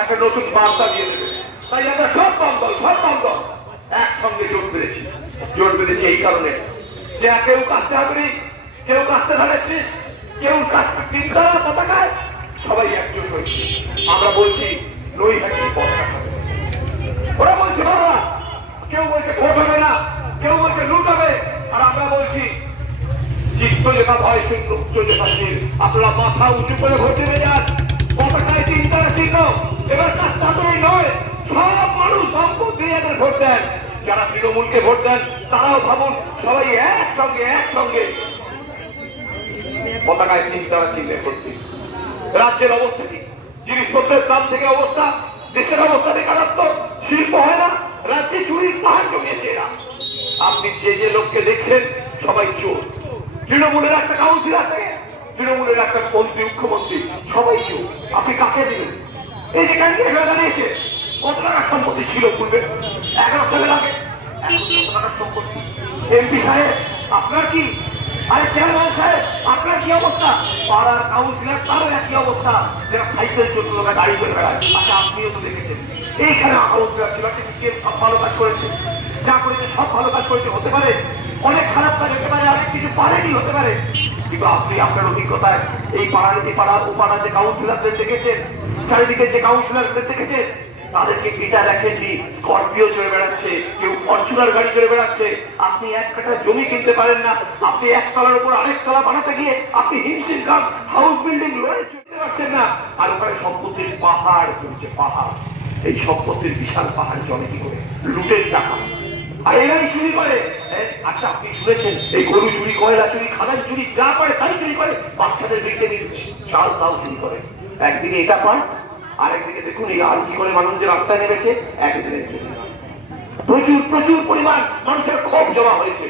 একটা নতুন বার্তা দিয়ে দেবে। তাই আমরা সব বামদল সব বামদল একসঙ্গে জোট বেঁধেছি। জোট বেঁধেছি এই কারণে যে কেউ কাস্তে হাতুড়ি কেউ ধারে শীষ। কেউ কাস্তে চিন্তা পতাকায় সবাই একজোট হয়েছে। আমরা বলছি, নই হাঁটি পতাকা। ওরা বলছে বাবা কেউ বলছে ভোট হবে না, কেউ বলছে লুট হবে। আর আমরা বলছি চিত্ত যেটা ভয় শূন্য উচ্চ শির আপনারা মাথা উঁচু করে ভোট দেবে যান। পতাকায় চিন্তার চিহ্ন। এবার কাজ তাড়াতাড়ি নয়, সব মানুষ দিয়ে ভোট দেন। যারা তৃণমূলকে ভোট দেন, তারাও ভাবুন, সবাই একসঙ্গে একসঙ্গে। পতাকায় ভোট দিন রাজ্যের অবস্থা কি? জিনিসপত্রের দাম থেকে অবস্থা, দেশের অবস্থা বেকারত্ব, শিল্প হয় না, রাজ্যে চুরির পাহাড় জমিয়েছে এরা। আপনি যে যে লোককে দেখছেন, সবাই চোর। তৃণমূলের একটা কাউন্সিলর থাকে তৃণমূলের একটা মন্ত্রী, মুখ্যমন্ত্রী, সবাই চোর। আপনি কাকে দেবেন? এই যে ক্যান্ডিডেট হয়ে দাঁড়িয়েছে কত টাকার সম্পত্তি ছিল পূর্বে এগারো সালের আগে এখন সম্পত্তি। এমপি সাহেব, আপনার কি? আরে চেয়ারম্যান সাহেব, আপনার কি অবস্থা? পাড়ার কাউন্সিলর তারও একই অবস্থা। যারা সাইকেল চলতে লোকের গাড়ি করে বেড়ায়। আচ্ছা আপনিও তো দেখেছেন। এইখানে কাউন্সিলর ছিল কে সব ভালো কাজ করেছে। যা করেছে, সব ভালো কাজ করেছে, হতে পারে। অনেক খারাপ কাজ হতে পারে, অনেক কিছু পারেনি, হতে পারে। কিন্তু আপনি আপনার অভিজ্ঞতায় এই পাড়ার, এই পাড়া, ও যে কাউন্সিলরদের দেখেছেন চারিদিকে যে কাউন্সিলরদের দেখেছেন তাদেরকে পিতা দেখেননি স্করপিও চলে বেড়াচ্ছে, কেউ ফরচুনার গাড়ি চলে বেড়াচ্ছে, আপনি এক কাঠা জমি কিনতে পারেন না, আপনি এক তলার উপর আরেক তলা বানাতে গিয়ে আপনি হিমশিম কাম হাউস বিল্ডিং লড়ে চলতে পারছেন না, আর ওখানে সম্পত্তির পাহাড় চলছে পাহাড়। এই সম্পত্তির বিশাল পাহাড় জমে কি করে? লুটের টাকা। আর এরাই চুরি করে। আচ্ছা আপনি শুনেছেন, এই গরু চুরি, কয়লা চুরি, খাদান চুরি, যা করে তাই চুরি করে, বাচ্চাদের বিকে চাল তাও চুরি করে। একদিকে এটা পান, আরেকদিকে দেখুন এই আর কি করে মানুষ যে রাস্তায় নেমেছে একদিকে প্রচুর প্রচুর পরিমাণ মানুষের ক্ষোভ জমা হয়েছে।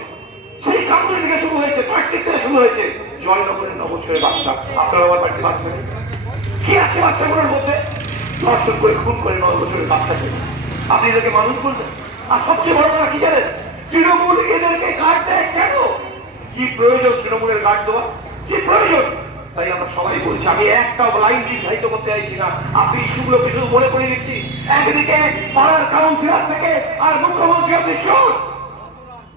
সেই কামড় থেকে শুরু হয়েছে প্লাস্টিক থেকে শুরু হয়েছে। জয়নগরের নবছরের বাচ্চা। আপনার আমার বাড়িতে বাচ্চা কি আছে বাচ্চাগুলোর মধ্যে? ধর্ষণ করে খুন করে নয় বছরের বাচ্চাকে আপনি এদেরকে মানুষ বলবেন? আর সবচেয়ে বড় কথা কি জানেন? তৃণমূল এদেরকে গার্ড দেয় কেন? কি প্রয়োজন তৃণমূলের গার্ড দেওয়া? কি প্রয়োজন? তাই আমরা সবাই বলছি, আমি একটা লাইন দীর্ঘায়িত করতে চাইছি না। আপনি ইস্যুগুলোকে শুধু মনে করে দিচ্ছি, একদিকে পাড়ার কাউন্সিলর থেকে আর মুখ্যমন্ত্রী আপনি চোর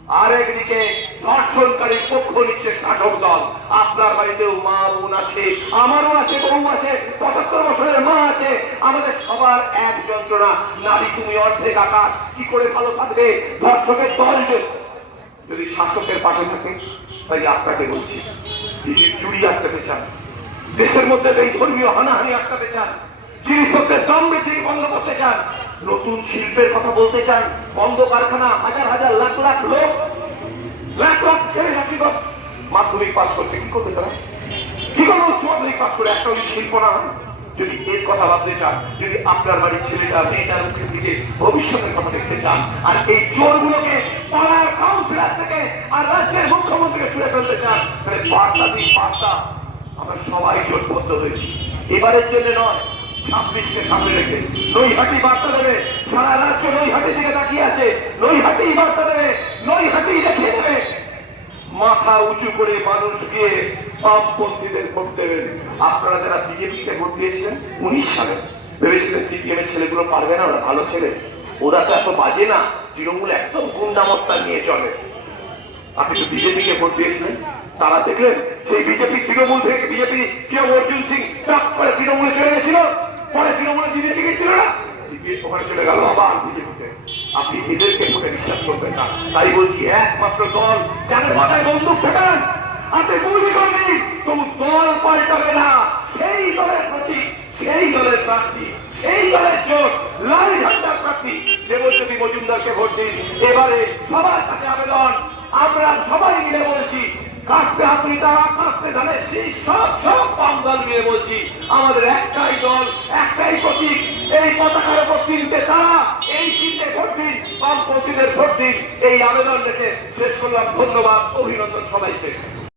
আর একদিকে ধর্ষণকারী পক্ষ নিচ্ছে শাসক দল। আপনার বাড়িতেও মা বোন আছে, আমারও আছে, বউ আছে, পঁচাত্তর বছরের মা আছে। আমাদের সবার এক যন্ত্রণা, নারী তুমি অর্ধেক আকাশ, কি করে ভালো থাকবে ধর্ষকের দল যদি- শাসকের পাশে থাকে তাই আপনাকে বলছি চুরি আটকাতে চান দেশের মধ্যে এই ধর্মীয় হানাহানি আটকাতে চান বৃদ্ধি বন্ধ করতে চান, নতুন শিল্পের কথা বলতে চান, বন্ধ কারখানা, হাজার হাজার লাখ লাখ লোক, লাখ লাখ ছেলে মাধ্যমিক পাস করতে কি করবে তারা? কি করব উচ্চ মাধ্যমিক পাস করে? একটা শিল্প না? যদি এর কথা ভাবতে চান, যদি আপনার বাড়ির ছেলেটা, মেয়েটার মুখের দিকে ভবিষ্যতের কথা দেখতে চান, আর এই চোরগুলোকে কাউন্সিলর থেকে আর রাজ্যের মুখ্যমন্ত্রীকে ছুড়ে ফেলতে চান বার্তা বার্তা। আমরা সবাই জোটবদ্ধ হয়েছি। এবারের জন্য নয় দেবে। দেবে মাথা উঁচু করে মানুষ গিয়ে বামপন্থীদের ভোট দেবেন। আপনারা যারা বিজেপিতে ভোট দিয়েছিলেন, উনিশ সালে ভেবেছিলেন সিপিএম এর ছেলেগুলো পারবে না, ওরা ভালো ছেলে। ওরা তো এত বাজে না, তৃণমূল একদম গুন্ডামত্তা নিয়ে চলে। আপনি তো বিজেপিকে ভোট দিয়েছিলেন। তারা দেখলেন সেই বিজেপি তৃণমূল থেকে বিজেপি কেউ অর্জুন সিং চাপ করে তৃণমূলে চলে গেছিল। পরে তৃণমূলে দিদি টিকিট ছিল না। আপনি নিজেকে বিশ্বাস করবেন না। তাই বলছি একমাত্র দল যাদের মাথায় বন্দুক ঠেকান, হাতে গুলি করবি তবু দল পাল্টাবে না। সেই দলের সেই দলের প্রার্থী, সেই দলের চোখ লাল ঝান্ডার প্রার্থী দেবজ্যোতি মজুমদারকে ভোট দিন। এবারে সবার কাছে আবেদন, আমরা সবাই মিলে বলছি, কাস্তে আপনি কাস্তে ধানের সেই সব সব বাম দল মিলে বলছি, আমাদের একটাই দল, একটাই প্রতীক। এই পতাকার উপর তিনটে তারা, এই তিনটে ভোট দিন বামপন্থীদের ভোট দিন। এই আবেদন রেখে শেষ করলাম। ধন্যবাদ, অভিনন্দন সবাইকে।